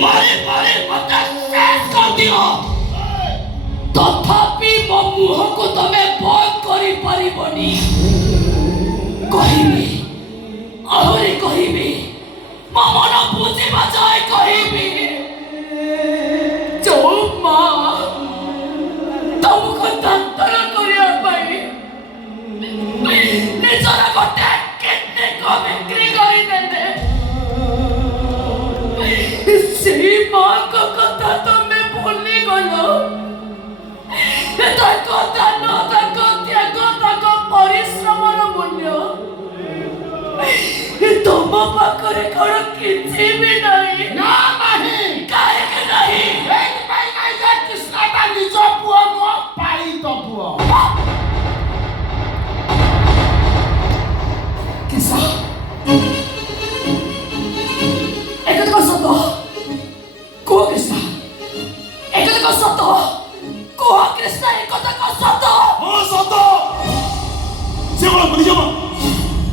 मारे मारे मत शेष कर दियो तथापि मो मुह को तमे बंद करी परिबनी कहिबी आहरी कहिबी मो मन बुझिबा जाय कहिबी जो मां तुमको दत्तर करिया पाई निजरा गोटे किडनी को बिक्री करी देते सी मां को कथा तुम्हें भूली गलो ताको दानो ताको त्याग ताको परिश्रमर मूल्य तुम पाखरे कौन किसी भी नहीं ना नहीं काहे के नहीं एक भाई नहीं जे कृष्णा निज पुओ नो पाई तो पुओ किसा एक तो सतो को कृष्णा एक तो सतो को कृष्णा एक तो सतो हाँ सतो सेवा बनी जमा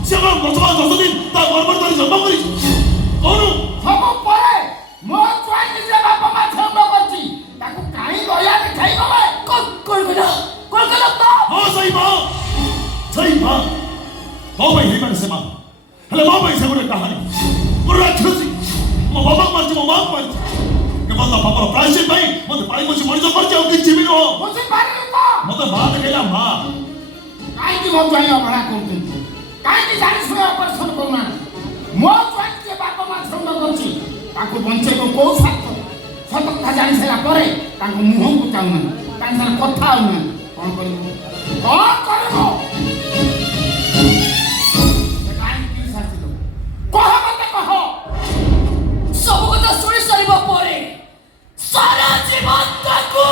सेवा बचवा दसदिन ता गड़बड़ करी जमा करी कौन सब परे मो छुआ जे बापा मा छंद करची ताकू काई दया देखाई गवे कौन तो हाँ सही माँ तो भाई हे मैंने से माँ हेले माँ भाई से गोटे कहानी गोटे राक्षसी मो बाबा मारची मो माँ मारची केवल पापर प्रायश्चित भाई मते पाई मुझे मनिज करची और किछि भी नो मुझे पारी तो मते माँ देखेला माँ काई की मो जाई अभड़ा करते काई की जानि सुने ऑपरेशन करना मो छुआ जे बापा मा छंद करची ताकू बंचे को को सत कथा जानि सेला परे ताकू मुह को चाउना ताकू सर कथा आउना कोन करबो कह मत कह सब कथा सुनी सारिबा परे सारा जीवन ताको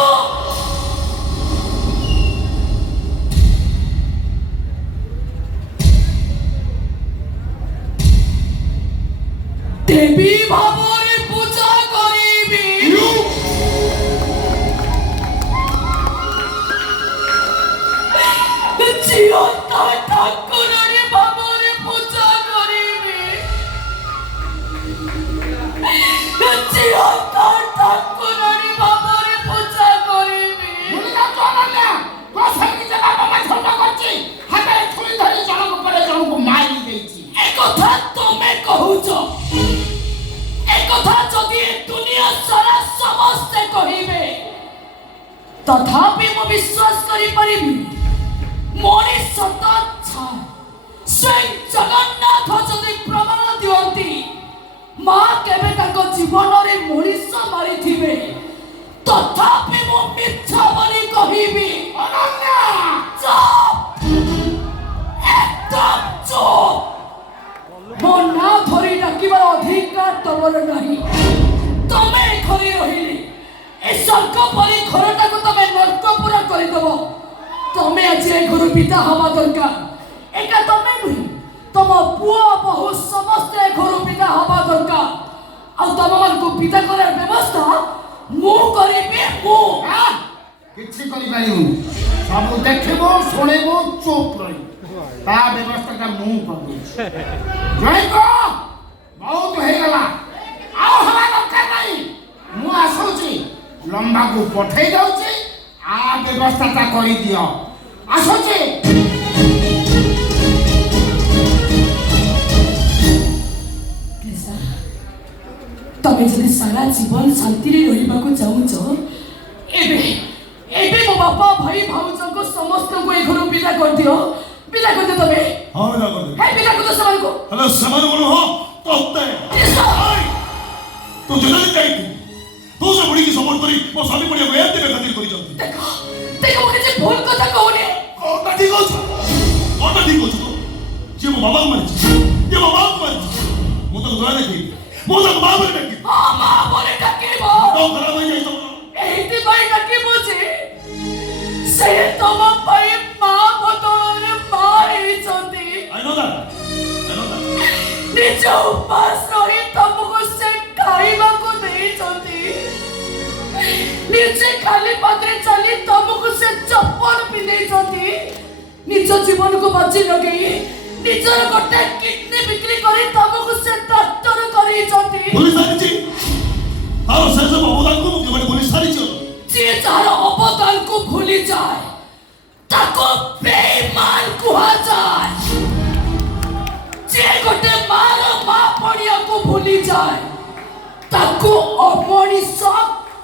देवी भावरे पूजा करिबी चिरंता ठाकुररे भावरे पूजा करिबी चिरंता ठाकुररे भावरे पूजा करिबी मुनिया चोनल्या तो सही जे बापा मा छंद करची हाते छुरी धरी जनक परे जनक मारी देची एक कथा तुमे कहूचो एक कथा जदि दुनिया सारा समस्त कहिबे तथापि मो विश्वास करि परिबी मोरी सत छा स्वयं जगन्नाथ जदि प्रमाण दियंती मां केबे ताको जीवन रे मनीष मारी थिबे तथापि मो मिथ्या बोली कहिबी अनन्या चुप एकदम चुप मो ना धरी डाकिबार अधिकार तमर नहीं तमे घरे रहिली ए स्वर्ग परी घरटा को तमे नरक पूरा कर देबो तमे आज ए घर पिता हवा दरकार एका तमे नहीं तम पुआ बहु समस्त ए घर पिता हवा दरकार आ तम मन को पिता करे व्यवस्था मु करिबे मु किछि करि पारिबु सब देखिबो सुनिबो चुप रही ता व्यवस्था का मुंह कर जय को बहुत हे गला आओ हवा दरकार नहीं मु आसुची लंबा को पठै जाउची आ व्यवस्था ता करि दियो आसुची तमे जदि सारा जीवन शांति रे रहिबा को चाहूचो एबे एबे मो बापा भाई भाउज को समस्त को ए घर विदा कर दियो तमे हाँ विदा कर दे हे विदा कर दो समान को हेलो समान बोलो हो तोते तो जल्दी जाई तू से बड़ी की सपोर्ट करी वो स्वामी पड़िया को एते खातिर करी जल्दी देखो मुझे जे भूल कथा कहूनी कोटा ठीक हो तो जे मो बाबा मर मु तो दुआ देखी मु तो बाबा मर देखी हां मां बोले डकीबो तो खराब हो जाई तो एही भाई डकीबो जे से तम भाई मां बतोरे मारी चोती आई नो दैट निज उपास रही तुमको से खाइबा को नहीं चोती निजे खाली पात्रे चली तुमको से चप्पल पिंधे चोती निज जीवन को बची लगे निजर गोटे किडनी बिक्री करी तुमको से डॉक्टर करी चोती पुलिस आई जी ଭୁଲି ଯାଏ ତାକୁ ବେଇମାନ କୁହାଯାଏ। ଯେ ଗୋଟେ ମାର ମା ପଣିଆକୁ ଭୁଲି ଯାଏ ତାକୁ ଅମଣିଷ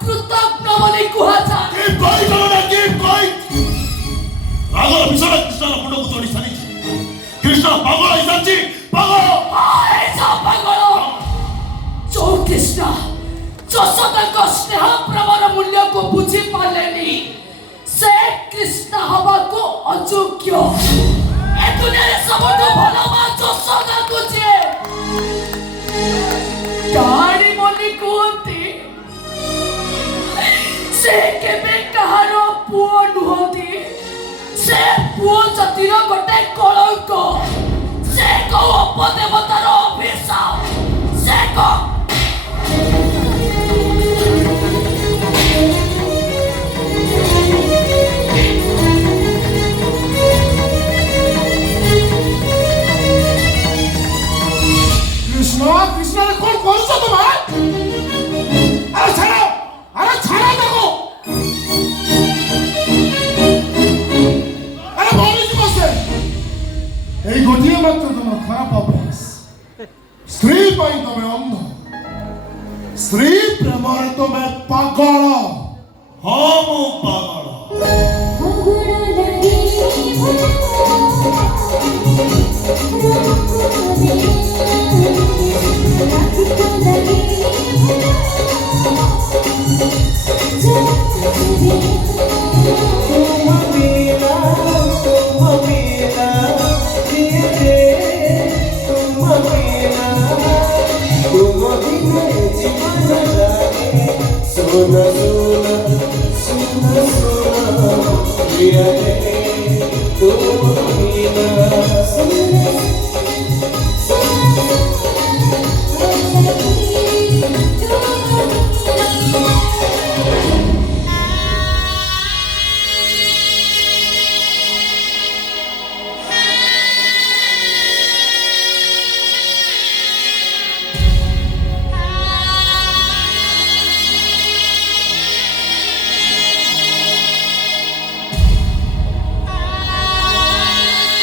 କୃତଜ୍ଞ ବୋଲି କୁହାଯାଏ। Keep quiet, Lord, keep quiet. ରାଗର ବିଷୟରେ କୃଷ୍ଣର ମୁଣ୍ଡକୁ ଚଢ଼ି ସାରିଛି। କୃଷ୍ଣ ପାଗଳ ହେଇସାରିଛି, ପାଗଳ। ପାଗଳ ଯୋଉ କୃଷ୍ଣ ଯଶୋଦାଙ୍କ ସ୍ନେହ ପ୍ରେମର ମୂଲ୍ୟକୁ ବୁଝି ପାରିଲେନି ସେ କୃଷ୍ଣ ହବାକୁ ଅଯୋଗ୍ୟ। ଏ ଦୁନିଆରେ ସବୁଠୁ ଭଲ ମା ଯଶୋଦାକୁ ଯିଏ କାହାଣୀ ବୋଲି କୁହନ୍ତି ସେ କେବେ କାହାର ପୁଅ ନୁହନ୍ତି। ସେ ପୁଅ ଜାତିର ଗୋଟେ କଳଙ୍କ। ସେ କୋଉ ଅପଦେବତାର ଅଭିଶାପ। ସେ কৃষ্ণ কোন করছো তোমার? আরে ছাড়ো দেখো। আরে বলি কি বসে এই গোটিয়ে মাত্র তোমার খারাপ অভ্যাস। স্ত্রী পাই তুমি অন্ধ, স্ত্রী প্রেমরে তুমি পাগল। ହଁ ମୁଁ ପାଗଳ। Suna, suna, suna, suna, suna,